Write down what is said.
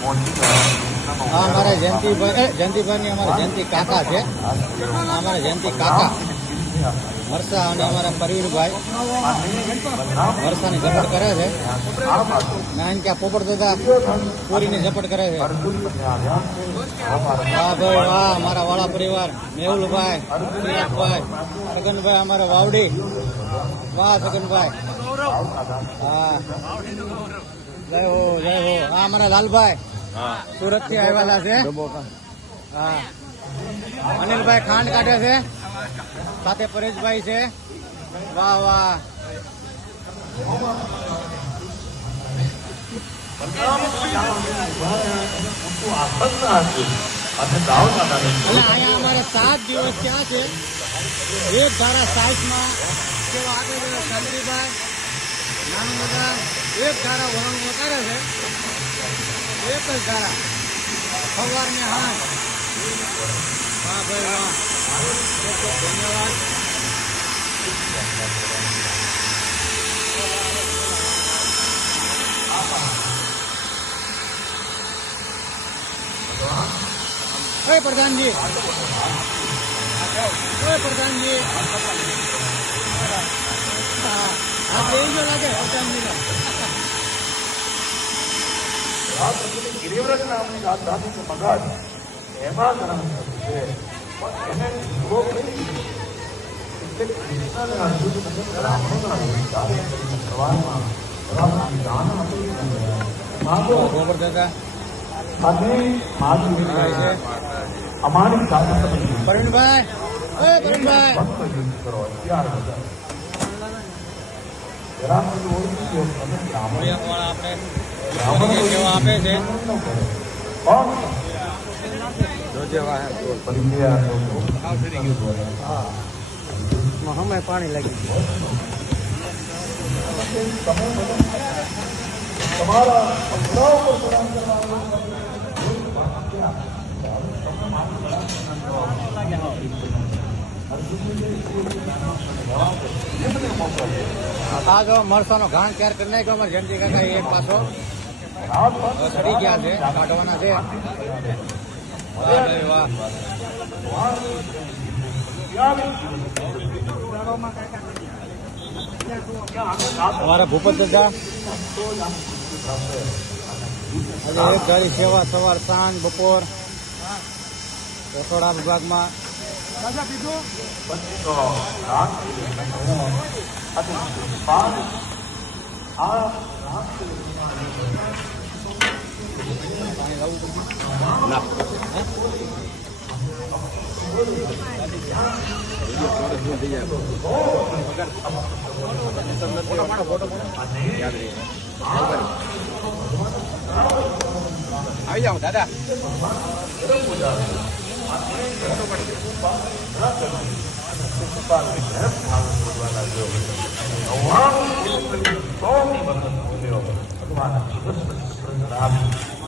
અમારા જયંતિભાઈ અમારા જયંતિ કાકા છે. અમારા જયંતિ કાકા વરસા અને અમારા પરવીરભાઈ વરસાની ઝપટ કરે છે. નાન કે પોપટ દાદા પૂરીની ઝપટ કરે છે. વાહ ભાઈ વાહ, અમારા વાળા પરિવાર મેહુલભાઈ, ચિરાગભાઈ, સગનભાઈ અમારા વાવડી. વાહ સગનભાઈ, હા જય હો જય હો. હા અમારા લાલભાઈ સુરત થી આવેલા છે. હા અનિલભાઈ ખાંડ કાઢે છે, સાથે પરેશભાઈ છે. વાહ વાહ. એટલે અહીંયા અમારે 7 દિવસ ત્યાં છે. એક ધારા સાઈડમાં કેવા આગળ શાંતિભાઈ નાનું બધા એક ધારા વળણ વગાડે છે. એક જ ધારા સવારને હાથ. વાહ ભાઈ વાહ, ધન્યવાદ. પ્રધાનજી, પ્રધાનજી આ જો લાગે પ્રધાનજી ગિરિવ્રત નામની આધ્યાત્મિક મગજ એમાં ધર્મ છે. એને પૂરો કરી કૃષ્ણને અર્જુન અમારી સાથે પરવીનભાઈ, પરવીનભાઈ કરો અત્યાર આપણે સેવા આપે છે. અમે પાણી લાગી આ જો મરસાનો ઘાણ તૈયાર કરી નાખ્યો અમારે જયંતિ કાકા. એક પાછો ચડી ગયા છે, કાઢવાના છે. વાહ અમારા ભૂપત દાદા આજે એક ગાડી સેવા સવાર સાંજ બપોર રસોડા વિભાગમાં. આવી જાઓ દાદા. ભગવાન